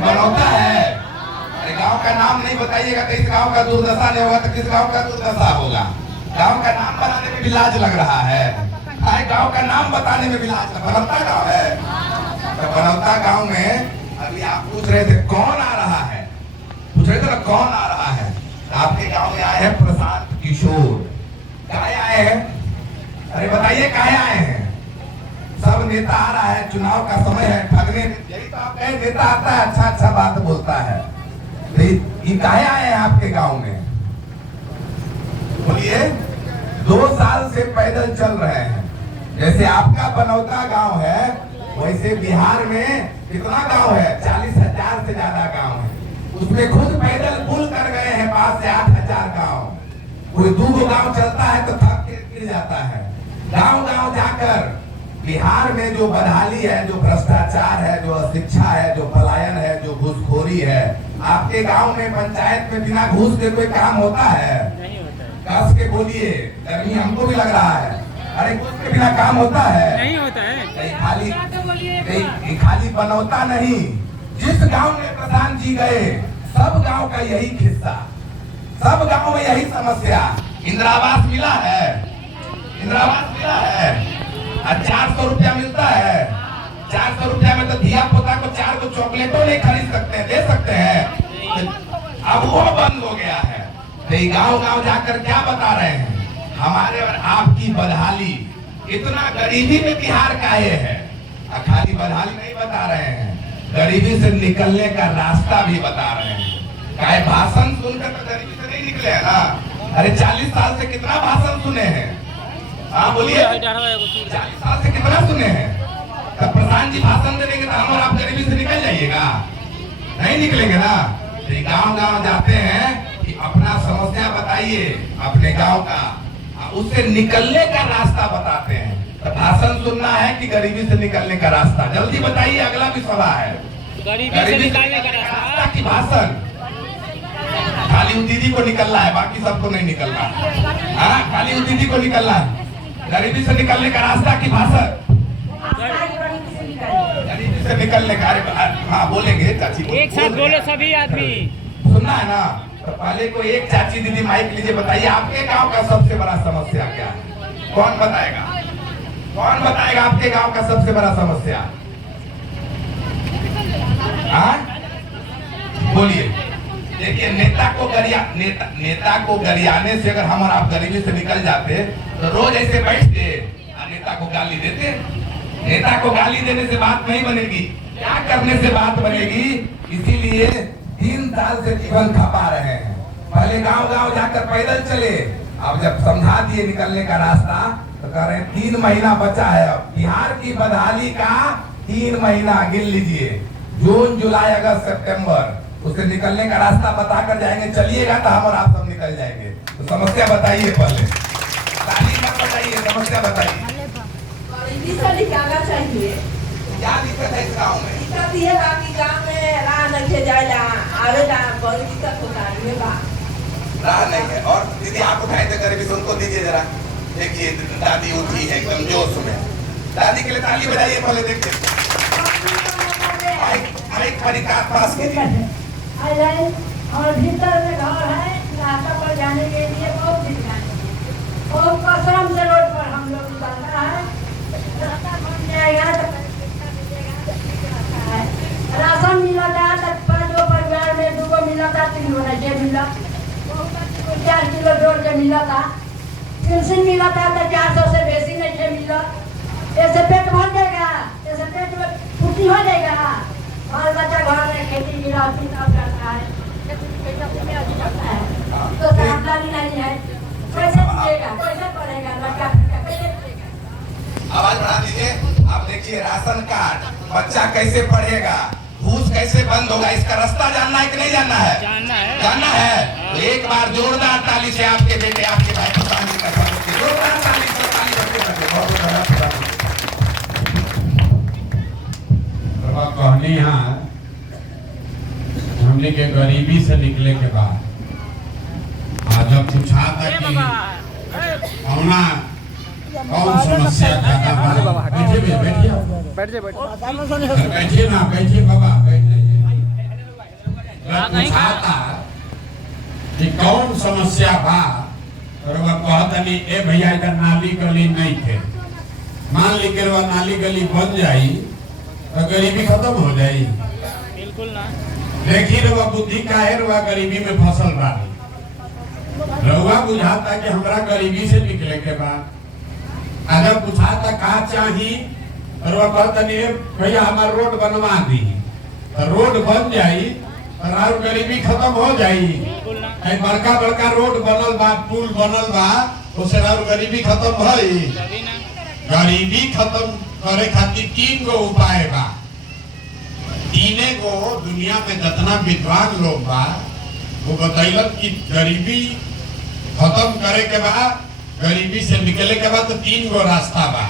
बनौता है। अरे गांव का नाम नहीं बताइएगा तो इस गांव का दुर्दशा नहीं होगा तो किस गांव का दुर्दशा होगा। गांव का नाम बनाने में भी लाज लग रहा है। गांव का नाम बताने में भी लाज। बनौता गांव है तो बनौता गांव में अभी आप पूछ रहे थे कौन आ रहा है, पूछ रहे थे ना कौन आ रहा है। आपके गांव में आए हैं प्रशांत किशोर। काहे आए हैं? अरे बताइए काहे आए हैं? सब नेता आ रहा है, चुनाव का समय है, ठगने। यही तो आप कहे नेता आता है अच्छा अच्छा बात बोलता है। ये काहे आए हैं आपके गांव में? बोलिए। 2 साल से पैदल चल रहे हैं। जैसे आपका बनौता गांव है वैसे बिहार में कितना गांव है? 40,000 से ज्यादा गांव है। उसमें खुद पैदल पुल कर गए हैं 5 से 8,000 गांव। कोई 2 गांव चलता है तो थक के गिर जाता है। गांव गांव जाकर बिहार में जो बदहाली है, जो भ्रष्टाचार है, जो अशिक्षा है, जो पलायन है, जो घूसखोरी है, आपके गांव में पंचायत में बिना घूस के कोई काम होता है? नहीं होता है। कस के बोलिए, गर्मी हमको भी लग रहा है। अरे घूस के बिना काम होता है? नहीं होता है। खाली बनौता नहीं, जिस गांव में प्रधान जी गए सब गांव का यही किस्सा, सब गांव में यही समस्या। इंदिरावास मिला है? इंदिरावास मिला है? 400 रुपया मिलता है। 400 रुपया में तो धिया पोता को 4 को चॉकलेटों नहीं खरीद सकते हैं, दे सकते हैं। अब वो बंद हो गया है। तो गांव गांव जाकर क्या बता रहे हैं? हमारे और आपकी बदहाली, इतना गरीबी में बिहार का ये है। खाली बदहाली नहीं बता रहे हैं, गरीबी से निकलने का रास्ता भी बता रहे हैं। काहे भाषण सुनकर तो गरीबी से नहीं निकले है ना। अरे 40 साल से कितना भाषण सुने हैं? हाँ बोलिए, 40 साल से कितना सुने हैं? तो प्रधान जी भाषण दे देंगे तो हम और आप गरीबी से निकल जाइएगा? नहीं निकलेंगे ना। तो गांव गांव जाते हैं कि अपना समस्या बताइए अपने गांव का, उससे निकलने का रास्ता बताते हैं। तो भाषण सुनना है कि गरीबी से निकलने का रास्ता? जल्दी बताइए, अगला भी सवाल है। गरीबी से निकलने का रास्ता की भाषण खाली उन दीदी को निकलना है, बाकी सबको नहीं निकलना है। हाँ, खाली उन दीदी को निकलना है। गरीबी से निकलने का रास्ता की भाषण गरीबी से निकलने का। हाँ बोलेंगे चाची, एक साथ बोलो सभी आदमी। सुनना है ना। तो पहले को एक चाची दीदी माइक लीजिए, बताइए आपके गांव का सबसे बड़ा समस्या क्या है? कौन बताएगा? कौन बताएगा आपके गांव का सबसे बड़ा समस्या? हाँ बोलिए। देखिए नेता को गरियाने से अगर हम और आप गरीबी से निकल जाते तो रोज ऐसे बैठते और नेता को गाली देते। नेता को गाली देने से बात नहीं बनेगी, क्या करने से बात बनेगी? इसीलिए 3 साल से जीवन खपा रहे हैं। पहले गांव गांव जाकर पैदल चले, अब जब समझा दिए निकलने का रास्ता तो कह रहे हैं 3 महीना बचा है। अब बिहार की बदहाली का 3 महीना गिन लीजिए, जून जुलाई अगस्त सितंबर, उससे निकलने का रास्ता बताकर जाएंगे। चलिएगा तो हम और आप सब निकल जाएंगे। तो समस्या बताइए, पहले ताली मत बताइए, समस्या बताइए। निकालना चाहिए। क्या दिक्कत है इस गाँव में? दिक्कत ये बाकी गाँव में राह नहीं जाएगा, आवेगा बहुत दिक्कत होता है। ये बात राह नहीं है। और दीदी आप उठाए थे गरीबी से, उनको दीजिए जरा। देखिए दादी उठी है एकदम जोश में। दादी के लिए ताली बजाइए पहले। देखिए माइक पास कीजिए। और भीतर में घर है, रास्ता पर जाने के लिए बहुत दिक्कत है। और कसम से रोड पर हम लोग निकलना है, रास्ता बन जाएगा तो राशन मिला था तो 5 परिवार में 2 मिला था, 3 नहीं मिला। 4 किलो जोड़ के मिला था। पेंशन मिला था तो 400 से बेसी नहीं मिला। ऐसे पेट भर जाएगा, ऐसे पेट में फूटी हो जाएगा। बाल बच्चा घर में खेती गिरावती सब करता है, तो सावधानी नहीं है। कैसे पिएगा, कैसे पढ़ेगा लड़का, कैसे पिएगा? आवाज बढ़ा दीजिए। आप देखिए राशन कार्ड, बच्चा कैसे पढ़ेगा, घूस कैसे बंद होगा, इसका रास्ता जानना है कि नहीं जानना है? जानना है। जानना है। तो एक बार जोरदार ताली से आपके बेटे, आपके भाई प्रधान जी का स्वागत कीजिए। जोरदार ताली से, ताली बजाइए। बहुत धन्यवाद। कहनी है हमने के गरीबी से निकले के बाद आज जब पूछा था कि कौना कौन समस्या ज्यादा बैठिए बैठिए बैठ जाइए। बैठिए ना, बैठिए बाबा, बैठ जाइए। पूछाता कि कौन समस्या बा और वह कहतनी ए भैया इधर नाली गली नहीं थे, मान ली के वह नाली गली बन जाई तो गरीबी खत्म हो जाई। बिल्कुल ना। देखी रवा बुद्धि का है, रवा गरीबी में फसल बा, रवा बुझाता कि हमरा गरीबी से निकले के बाद अगर पूछाता का चाहिए और वह कहतनी भैया हमारा रोड बनवा दी, तो रोड बन जाई और गरीबी खत्म हो जाई। बड़का बड़का रोड बनल बा, पुल बनल बा, उससे गरीबी खत्म भई। गरीबी खत्म करे खातिर 3 गो उपाय बा। 3 गो दुनिया में जितना विद्वान लोग बा वो बतैलन कि गरीबी खत्म करे के बाद, गरीबी से निकले के बाद तो 3 गो रास्ता बा।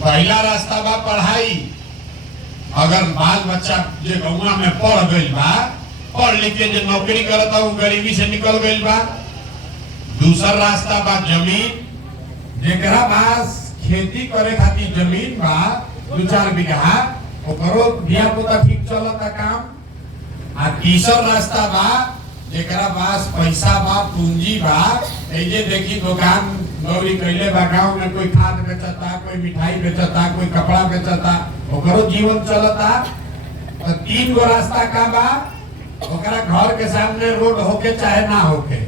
पहला रास्ता बा पढ़ाई। अगर बाल बच्चा जो गाँव में पढ़ गई बा, पढ़ लिख के जो नौकरी करता वो गरीबी से निकल गई बा। दूसरा रास्ता बा जमीन, जेकरा पास खेती करे खातिर जमीन बा 2-4 बीघा, ओकरो बिया पोता ठीक चलता काम। आ तीसरा रास्ता बा जेकरा पास पैसा बा, पूंजी बा, ऐजे देखी दुकान गौरी कैले बा, गाँव में कोई खाद बेचता, कोई मिठाई बेचता, कोई कपड़ा बेचता, ओकरो जीवन चलता। तो 3 गो रास्ता का बा। ओकरा घर के सामने रोड होके चाहे ना होके,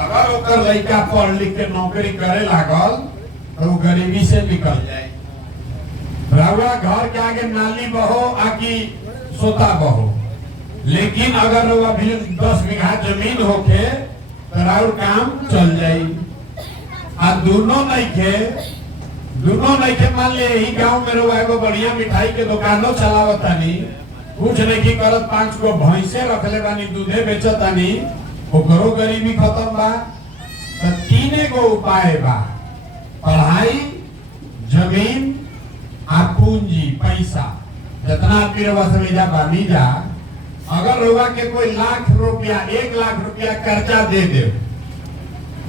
अगर ओकर लड़का पढ़ लिख के नौकरी करे लागल तो वो गरीबी से निकल जाए। रउआ घर के आगे नाली बहो आकि सोता बहो, लेकिन अगर रउआ भी 10 बीघा जमीन होके तो राउर काम चल जाई। आ दोनों नहीं के मान ले यही गांव में रउआ एगो बढ़िया मिठाई के दुकानों चलावतानी, कुछ नहीं करत, 5 गो भैंसे रखले बानी, दूधे बेचतानी, ओकरो गरीबी खत्म बा। तो 3 गो उपाय बा, पढ़ाई, जमीन आ पूंजी, पैसा। जितना पीरवा समीजा बानी जा, अगर रउआ के कोई 1 लाख रुपया कर्जा दे दे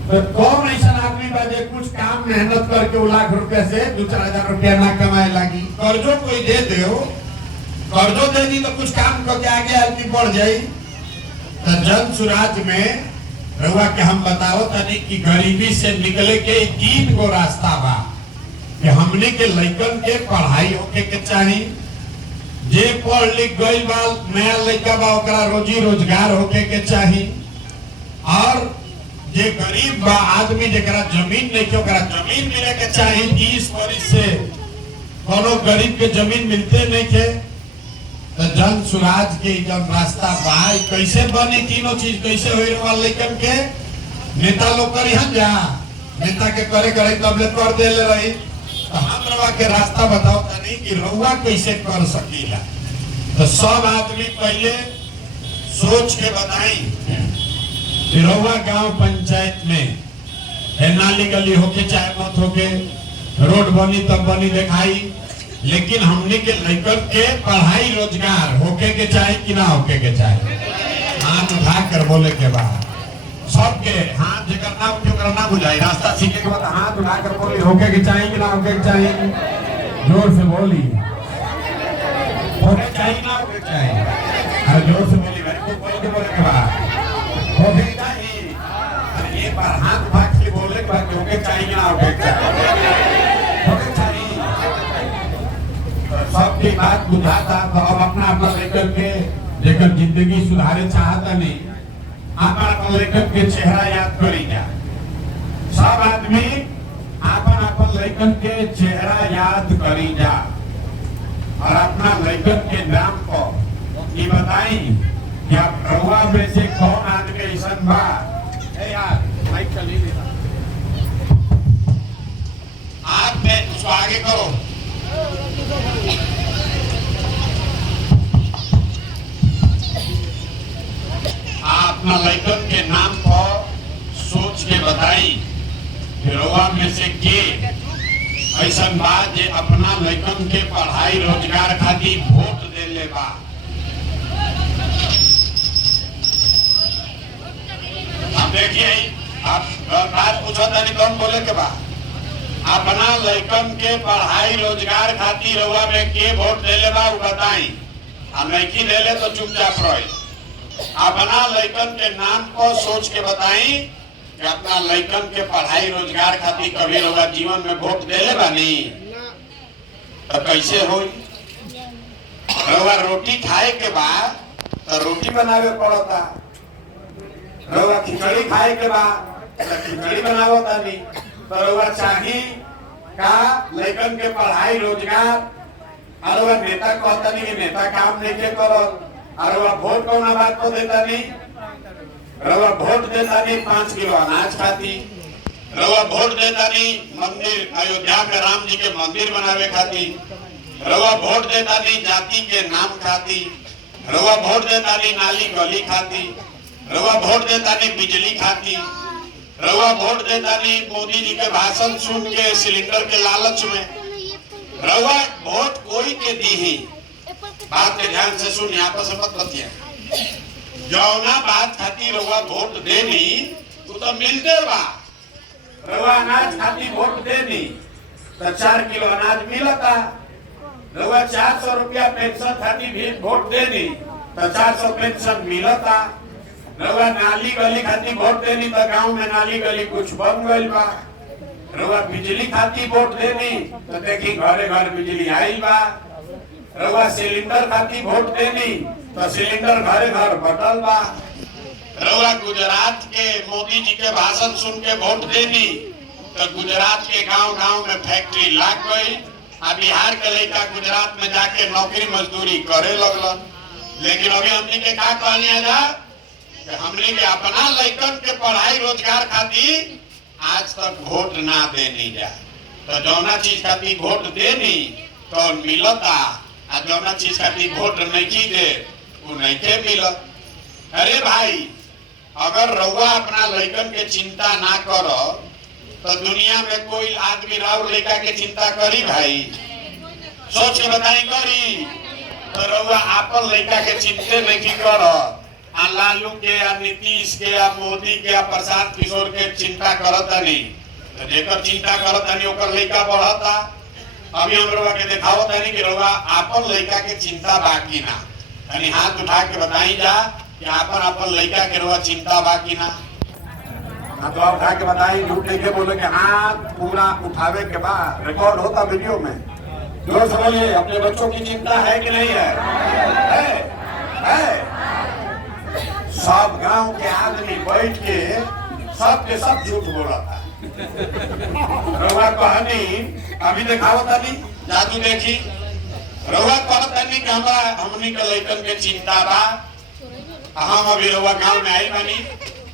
तो कौन ऐसा आदमी बा जे कुछ काम मेहनत करके 1 लाख रुपया से 2-4 हजार रुपया ना कमाए लगी। कर्जो कोई दे दो, कर्जो दे दी तो कुछ काम करके आगे आदमी बढ़ जाई। तो जन सुराज में रउआ के हम बताओ तनी कि गरीबी से निकले के 3 गो रास्ता बा कि हमने के लइकन के पढ़ाई होके के चाहिए। जे पढ़ लिख गई बा, नया लड़का बा, ओकरा रोजी रोजगार होके के चाहिए। और जे गरीब बा आदमी जेकरा जमीन नहीं के, ओकरा जमीन मिले के चाहिए। 30 वर्ष से कोनो गरीब के जमीन मिलते नहीं के। तो जन सुराज के जब रास्ता बा कैसे बनी, तीनों चीज कैसे होई रहा लइकन के। नेता लोग करी हम जा, नेता के करे तब ले कर दे ले रही। तो हम रवा के रास्ता बताओ तनी कि रउआ कैसे कर सकीला। तो सब आदमी पहले सोच के बताई कि रउआ गांव पंचायत में नाली गली होके चाहे मत होके, रोड बनी तब बनी दिखाई, लेकिन हमने के लड़कन के पढ़ाई रोजगार होके के चाहे कि ना होके के चाहे। हाथ उठा कर बोले के बाद सबके हाथ जेकर ना उठे ओकरा ना बुझाई। रास्ता सीखे के बाद हाथ उठा कर बोली होके के चाहे कि ना होके के चाहे। जोर से बोली होके चाहे ना होके चाहे। अरे जोर से बोली भाई, बोल के बोले के बाद होके चाहिए। अरे एक बार हाथ उठा के बोले के बाद होके चाहिए कि ना होके होके चाहिए। सबकी बात बुझाता। तो अब अपना लेकर के जेकर जिंदगी सुधारे चाहता नहीं, अपन लेकर के चेहरा याद करी जा। सब आदमी अपन लेकर के चेहरा याद करी जा और अपना लेकर के नाम पर ये बताई कि आप रउआ में से कौन आदमी ऐसा बा। यार माइक चली आप में उसको आगे करो। अपना लड़कन के नाम पर सोच के बताई रउआ में से के ऐसा बात जे अपना लड़कन के पढ़ाई रोजगार खातिर वोट दे ले बा। अब देखिए आप बात पूछो तनी कौन बोले के बा। अपना लड़कन के पढ़ाई रोजगार खातिर रउआ में के वोट दे ले बा बताई। हम नहीं दे ले तो चुपचाप रही। अपना लइकन के नाम को सोच के बताई कि अपना लइकन के पढ़ाई रोजगार खातिर कभी रउआ जीवन में वोट देले बानी तो कैसे होई? रउआ रोटी खाए के बाद तो रोटी बनावे पड़ता, रउआ खिचड़ी खाए के बाद तो खिचड़ी बनावता नहीं। तो रउआ चाही का लइकन के पढ़ाई रोजगार, और वह नेता कहता नहीं कि नेता काम नहीं के करो, और वह वोट कौन बात को देता नहीं, रउआ वोट देता नहीं 5 किलो अनाज खाती, रउआ वोट देता नहीं मंदिर अयोध्या में राम जी के मंदिर बनावे खाती, रउआ वोट देता नहीं जाति के नाम खाती, रउआ वोट देता नहीं नाली गली खाती, रउआ वोट देता नहीं बिजली खाती, रउआ वोट देता नहीं मोदी जी के भाषण सुन के सिलेंडर के लालच में। रउआ वोट कोई के दी ही, बात के ध्यान से सुन, यहाँ पर मत बतिया। जौना बात खाती रउआ वोट देनी तो मिलते बा, रउआ अनाज खाती वोट देनी तो 4 किलो अनाज मिलता, रउआ 400 रुपया पेंशन खाती भी वोट देनी तो 400 पेंशन मिलता, रउआ नाली गली खाती वोट देनी तो गांव में नाली गली कुछ बन गई बा, रउआ बिजली खाती वोट देनी तो देखी घरे घर बिजली आई बा, रउआ सिलेंडर खाती वोट देनी तो सिलेंडर घरे घर बटल बा, रउआ गुजरात के मोदी जी के भाषण सुन के वोट देनी तो गुजरात के गांव गांव में फैक्ट्री लग गई, आ बिहार के लड़का गुजरात में जाके नौकरी मजदूरी करे लगलन। लेकिन अभी हमने के का कहने जा कि हमने के अपना लड़कन के पढ़ाई रोजगार खातिर आज तक वोट ना देनी जा, तो जौना चीज खातिर वोट देनी तो मिलता, आ जौना चीज खातिर वोट नहीं दे वो नहीं के मिलत। अरे भाई, अगर रउआ अपना लड़कन के चिंता ना करो तो दुनिया में कोई आदमी राउर लड़का के चिंता करी? भाई सोच के बताई करी? तो रउआ आपन लड़का के चिंते नहीं करो, आ लालू के या नीतीश के या मोदी के या प्रशांत किशोर के चिंता करता नहीं, तो जेकर चिंता करता नहीं ओकर लड़का बढ़ता। अभी हम रउआ के दिखावत नहीं कि रउआ आपन लड़का के चिंता बाकी ना, यानी हाथ उठा के बताई जा कि आपन आपन लड़का के रउआ चिंता बाकी ना। हाथ उठा के बताई, झूठ लेके बोले कि हाथ पूरा उठावे के बाद रिकॉर्ड होता वीडियो में। जोर से बोलिए, अपने बच्चों की चिंता है कि नहीं है? है? सब गांव के आदमी बैठ के सब के सब झूठ बोला था। रउआ कहनी अभी दिखावता नहीं, जादू देखी। रउआ कहता नहीं कि हमनी के लड़कन के चिंता बा, हम अभी रउआ गांव में आई बानी,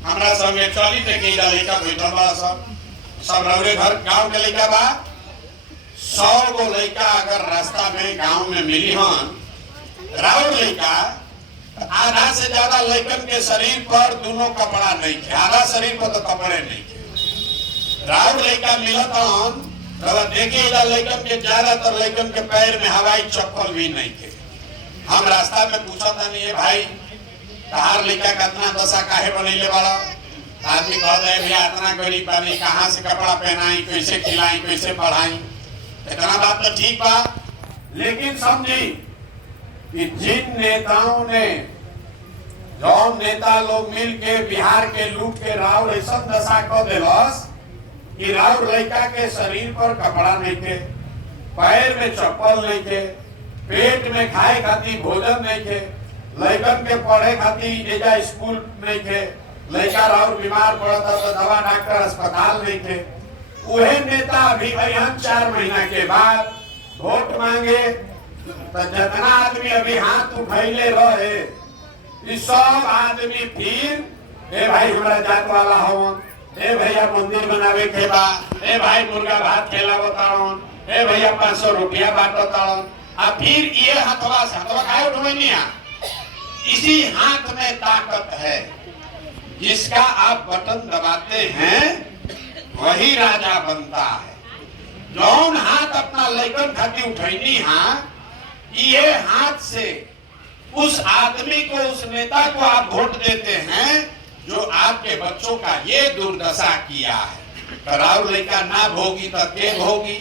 हमरा संगे चली देखी लड़का बैठल बा, सब रउरे घर गांव के लड़का बा। 100 गो लड़का अगर रास्ता में गांव में मिली हन राउर लड़का, आधा से ज्यादा लड़कन के शरीर पर दोनों कपड़ा नहीं थे, आधा शरीर पर तो कपड़े नहीं थे। राउर लड़का मिलत हन, देखिए लड़कन के ज्यादातर लड़कन के पैर में हवाई चप्पल भी नहीं थे। हम रास्ता में पूछा था नहीं है भाई तहार लड़का कितना दशा काहे बनैले वाला? आदमी कहता है भैया इतना गरीब बानी, कहाँ से कपड़ा पहनाई, कैसे खिलाई, कैसे पढ़ाई। इतना बात तो ठीक बा, लेकिन समझी कि जिन नेताओं ने, जौन नेता लोग मिल के बिहार के लूट के राउर ऐसा दशा कर दिलस कि राउर लड़का के शरीर पर कपड़ा नहीं थे, पैर में चप्पल नहीं थे, पेट में खाए खातिर भोजन नहीं थे, लड़कन के पढ़े खातिर एजा स्कूल नहीं थे, लड़का राउर बीमार पड़ता तो दवा डॉक्टर अस्पताल नहीं थे। वही नेता अभी 4 महीना के बाद वोट मांगे तो जितना आदमी अभी हाथ उठैले रहे सब आदमी फिर ए भाई हमारा जात वाला हवन, ए भैया मंदिर बनावे के बा, ए भाई मुर्गा भात खिलावो तारन, ए भैया 500 रुपया बांटो तारन। अब फिर ये हथवा से हथवा काहे उठवनिया? इसी हाथ में ताकत है, जिसका आप बटन दबाते हैं वही राजा बनता है। जौन हाथ अपना लड़कन खातिर उठैनी हाँ, ये हाथ से उस आदमी को, उस नेता को आप वोट देते हैं जो आपके बच्चों का ये दुर्दशा किया है। कराऊ लड़का ना भोगी तो के भोगी?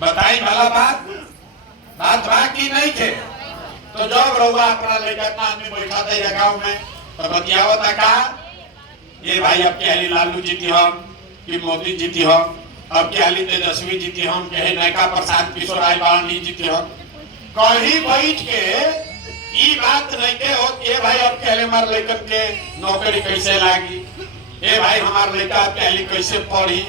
बताई भला बात बाकी नहीं थे। तो जब रहुआ अपना लेकर आदमी बैठा था ये गाँव में तो बतियावता का ये भाई अब के हाली लालू जीती हम कि मोदी जीती हम, अब के हाली तेजस्वी जीती हम, कहे नयका प्रसाद किशोर राय बाणी जीती हम। कहीं बैठ के ई बात नहीं के हो ये भाई अब के हाली हमारे लेकर के नौकरी कैसे लागी, ये भाई हमारे लड़का अब के हाली कैसे पढ़ी।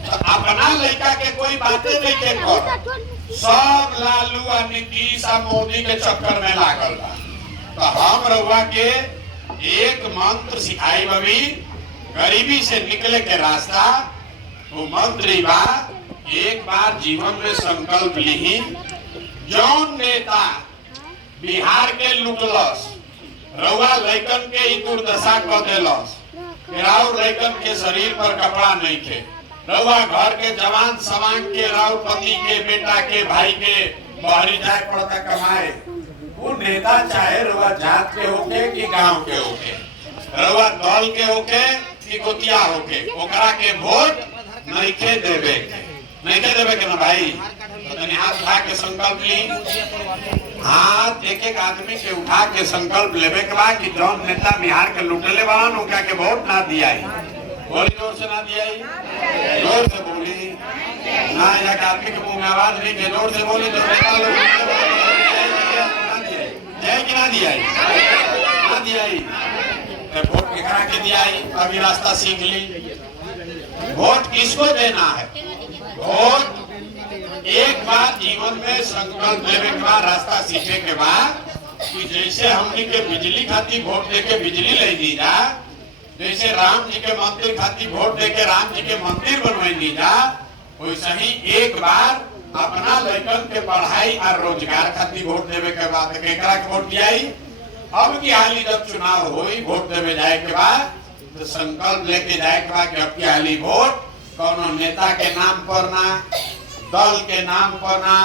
तो अपना लड़का के कोई बातें नहीं के कर, सब लालू और नीतीश और मोदी के चक्कर में लागल बा। तो हम रहुआ के एक मंत्र सिखाई बबी गरीबी से निकले के रास्ता, वो मंत्र बा एक बार जीवन में संकल्प ली, जौन नेता बिहार के लुटलस रउआ लइकन के ही दुर्दशा कर देलस, राउर लइकन के शरीर पर कपड़ा नहीं थे, रउआ घर के जवान सवांग के राउर पति के बेटा के भाई के बाहरी जाए पड़ता कमाए। वो नेता चाहे रउआ जात के होके कि गांव के होके, रउआ दल के होके कि गोतिया होके, ओकरा के वोट नहीं के देवे के ना भाई। तो हाथ उठा के संकल्प ली, हाथ एक एक आदमी के उठा के संकल्प लेवे के बाद कि जौन नेता बिहार के लुटले वाला उनका के वोट ना दिया, बोली जोर से ना दिया, जोर से बोली ना, एक आदमी के मुंह में आवाज नहीं के जोर से बोली तो नेता लोग जय कि ना दिया, ना दिया वोट के करा के दिया। अभी रास्ता सीख ली, वोट किसको देना है, वोट एक बार जीवन में संकल्प लेने के बाद रास्ता सीखने के बाद कि जैसे हमने के बिजली खाती वोट देके बिजली ले दी जा, जैसे राम जी के मंदिर खाती वोट देके राम जी के मंदिर बनवाई दी जा, वैसे ही एक बार अपना लड़कन के पढ़ाई और रोजगार खाती वोट देवे के बाद केकरा के वोट दियाई। अब की हाली जब चुनाव हुई वोट देवे जाए के बाद तो संकल्प लेके जाए के बाद अब की हाली वोट कोनो नेता के नाम पर ना, दल के नाम पर ना,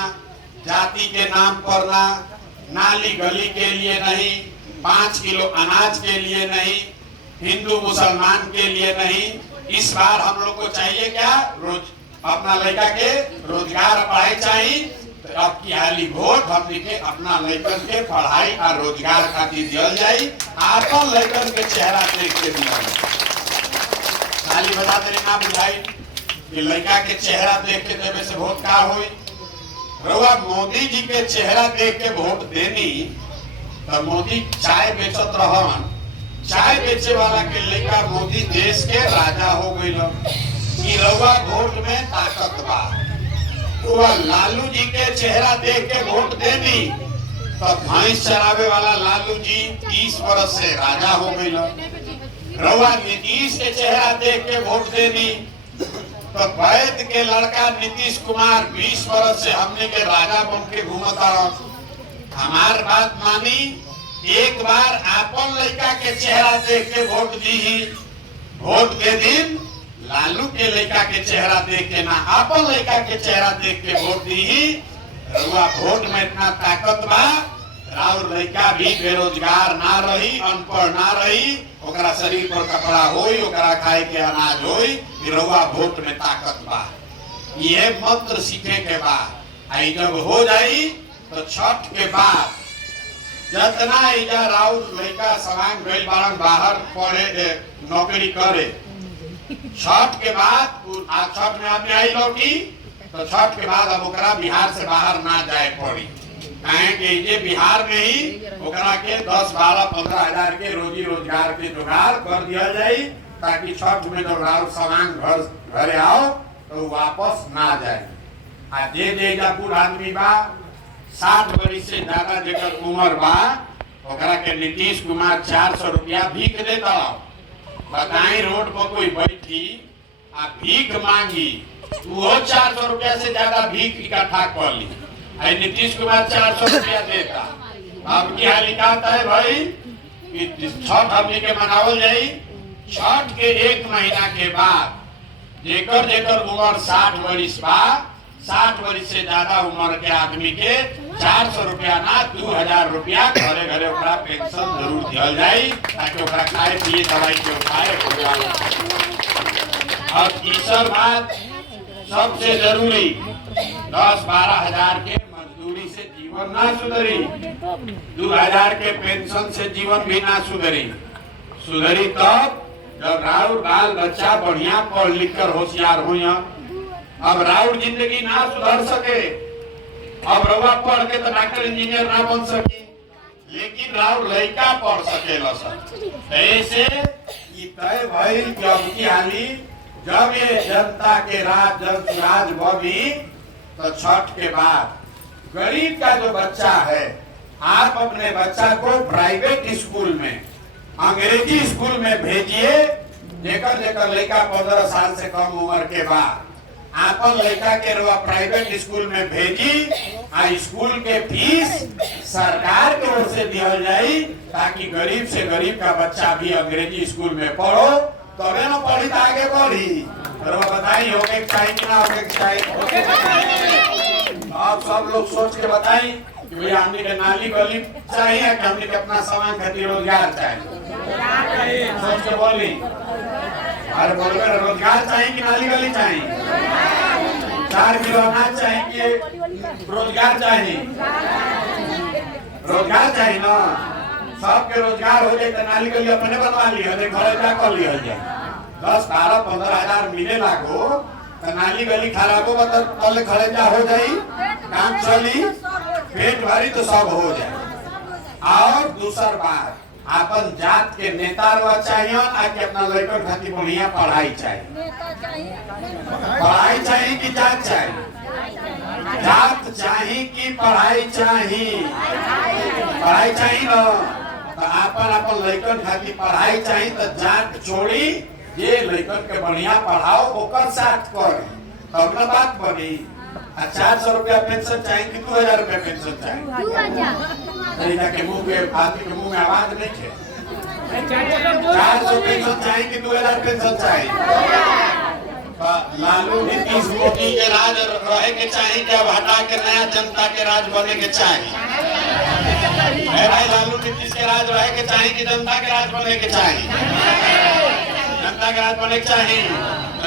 जाति के नाम पर ना, नाली गली के लिए नहीं, 5 किलो अनाज के लिए नहीं, हिंदू मुसलमान के लिए नहीं। इस बार हम लोग को चाहिए क्या, रोज अपना लड़का के रोजगार पढ़ाई चाहिए। तो अब की हाली वोट हमने के अपना लड़कन के पढ़ाई और रोजगार खातिर दियल जाये, आपन लड़कन के चेहरा देख के दिया खाली बता दे ना बुझाई कि लड़का के चेहरा देख के देवे से वोट का होई। रउआ मोदी जी के चेहरा देख के वोट देनी तो मोदी चाय बेचत रहन, चाय बेचे वाला के लड़का मोदी देश के राजा हो गई। रउआ वोट में ताकत बा, लालू जी के चेहरा देख के वोट देनी तो भैंस चरावे वाला लालू जी 30 वर्ष से राजा हो गई। रउआ नीतीश के चेहरा देख के वोट देनी तो वैद के लड़का नीतीश कुमार 20 वर्ष से हमने के राजा बन के घूमता। हमार बात मानी, एक बार आपन लड़का के चेहरा देख के वोट दी, वोट के दिन लालू के लड़का के चेहरा देख के ना आपन लड़का के चेहरा देख के वोट दी। रउआ वोट में इतना ताकत बा, राउर लड़का भी बेरोजगार ना रही, अनपढ़ ना रही, ओकरा शरीर पर कपड़ा होई, ओकरा खाए के अनाज होई, रउआ वोट में ताकत बा। ये मंत्र सीखे के बाद आई जब हो जाई तो छठ के बाद जितना इधर राउर लड़का सवांग गइल बारन बाहर पढ़े नौकरी करे, छठ के बाद छठ में आपने आई लौटी तो छठ के बाद अब ओकरा बिहार से बाहर ना जाए पड़ी, कहे कि बिहार में ही ओकरा के 10, 12, 15 हजार के रोजी रोजगार के जुगाड़ कर दिया जाए ताकि छठ में जब राउर सवांग घरे आओ तो वापस ना जाए। आ जे बूढ़ आदमी बा 60 वर्ष से ज्यादा जेकर उम्र बा ओकरा के नीतीश कुमार 400 रुपया भीख देता। बताई रोड पर कोई बैठी आ भीख मांगी, वो 400 रुपया से ज्यादा भीख इकट्ठा कर ली, नीतीश कुमार 400 रुपया देता। अब क्या लिखा है भाई कि छठ हमने के मनावल जाई, छठ के 1 महीना के बाद जेकर जेकर उम्र 60 वर्ष बा, 60 वर्ष से ज्यादा उम्र के आदमी के 400 रुपया ना 2000 रुपया घरे घरे ओकरा पेंशन जरूर दिया जाए ताकि ओकरा खाए पिए दवाई के उपाय हो। और तीसर बात सबसे जरूरी 10-12 हजार के मजदूरी से जीवन जीवन ना सुधरी। 2000 के पेंशन से जीवन भी ना सुधरी। सुधरी तब जब राउर बाल बच्चा बढ़िया पढ़ लिख कर होशियार हो। अब राउर जिंदगी ना सुधर सके। अब रउआ पढ़ के तो डॉक्टर इंजीनियर ना बन सके, लेकिन राउर लड़का पढ़ सकेला सर। ऐसे तय भइल जब की हाली जब ये जनता के राज बनी तो छठ के बाद गरीब का जो बच्चा है, आप अपने बच्चा को प्राइवेट स्कूल में, अंग्रेजी स्कूल में भेजिए। जेकर लड़का 15 साल से कम उम्र के बाद आपन लड़का के रुआ प्राइवेट स्कूल में भेजी। आ स्कूल के फीस सरकार की ओर से दिया जाए, ताकि गरीब से गरीब का बच्चा भी अंग्रेजी स्कूल में पढ़ो, तबे ना पढ़ी तो आगे बढ़ी। बताई होके चाहिए कि ना होके चाहिए? आप सब लोग सोच के बताई कि भैया हमने के नाली गली चाहिए कि हमने के अपना सामान खातिर रोजगार चाहिए? सोच के बोली। अरे बोलबे रोजगार चाहिए कि नाली गली चाहिए? 4 किलो अनाज चाहिए कि रोजगार चाहिए? रोजगार चाहिए ना। सबके रोजगार हो जाए तो नाली गली अपने बनवा लिया, घर जा कर लिया जाए। 10, 12, 15 हजार मिले लागो तो नाली गली खराबो तले खड़े जा हो जाई, काम चली, पेट भरी तो सब हो जाए। और दूसर बात, अपन जात के नेता रहा चाहिए, आके अपना लड़कन खातिर बढ़िया पढ़ाई चाहिए। पढ़ाई चाहिए कि जात चाहिए? जात चाहिए कि पढ़ाई चाहिए? पढ़ाई चाहिए ना। तो अपन लड़कन खातिर पढ़ाई चाहिए तो जात छोड़ी, ये लड़कन के बढ़िया पढ़ाओ, ओकर साथ कर, तब ना बात बनी। 400 रुपया पेंशन चाहिए कि 2000 रुपया पेंशन चाहिए? के मुंह में आदमी के मुंह में आवाज नहीं है। 400 पेंशन चाहिए कि 2000 पेंशन चाहिए? लालू नीतीश मोदी के राज रहे के चाहिए कि अब हटा के नया जनता के राज बने के चाहिए? भाई लालू नीतीश के राज रहे के चाहिए कि जनता के राज बने के चाहिए? जनता के राज बने के चाहिए।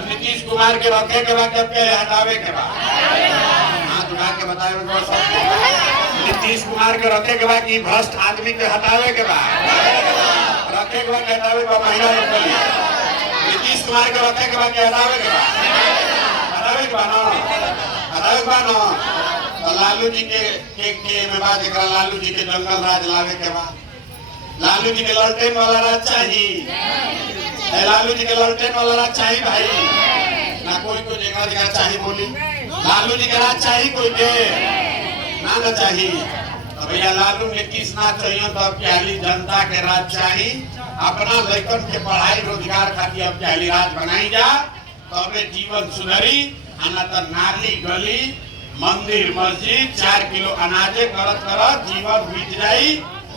नीतीश कुमार के रखे के बाद हटावे के बाद हाथ उठा के बताए। नीतीश कुमार के रखे के बाद भ्रष्ट आदमी के हटावे के बाद रखे के बाद हटावे के बाद महिला नीतीश कुमार के रखे के बाद हटावे के बाद ना तो लालू जी के में बात एक लालू जी के जंगल राज लावे के बाद लालू जी के ललटेन वाला राज चाहिए। लालू जी के ललटेन वाला राज चाहिए भाई ना। कोई जगह चाहिए बोली लालू जी का राज चाहिए कोई के ना चाहिए? तो भैया लालू नीतीश ना चाहिए तो अब क्या जनता के राज चाहिए। अपना लड़कन के पढ़ाई रोजगार खातिर अब क्या राज बनाई जा, तबे जीवन सुधरी। आना तो नाली गली मंदिर मस्जिद 4 किलो अनाजे करत जीवन बीत जाई,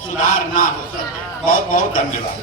सुधार ना हो सके। बहुत बहुत धन्यवाद।